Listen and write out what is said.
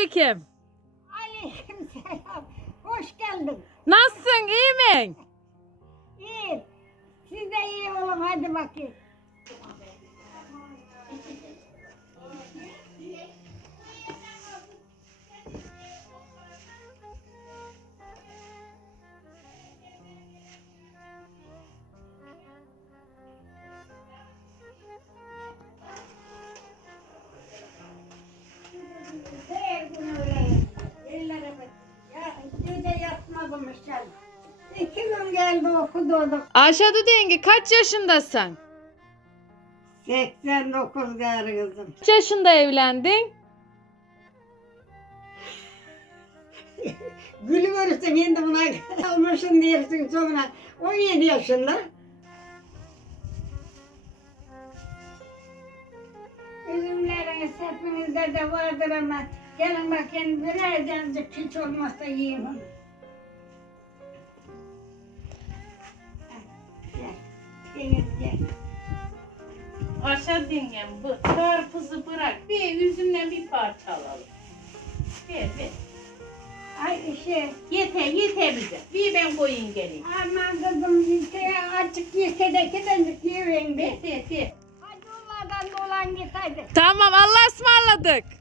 aleyküm. Aleyküm selam. Hoş geldin. Nasılsın iyi mi? İyi. Siz de iyi olun hadi bakayım. İşte. İki gün geldi okudu o da. Ayşe Denge kaç yaşındasın? 89 değerli kızım. Kaç yaşında evlendin? Gülü görürsün şimdi buna almışsın dersin sonra. 17 yaşında. Üzümleriniz hepinizde de vardır ama gelin bakın birer tanecik hiç olmazsa yiyin onu. Gel. Gel. Aşağı dengem bu karpuzu bırak. Bir üzümden bir parça alalım. Ver ver. Ay şey. Yeter yeter bize. Bir ben koyayım geleyim. Aman kızım işte açık yese de gidencik yiyin bir. ver ver. Hadi onlardan dolan git hadi. Tamam Allah'a ısmarladık.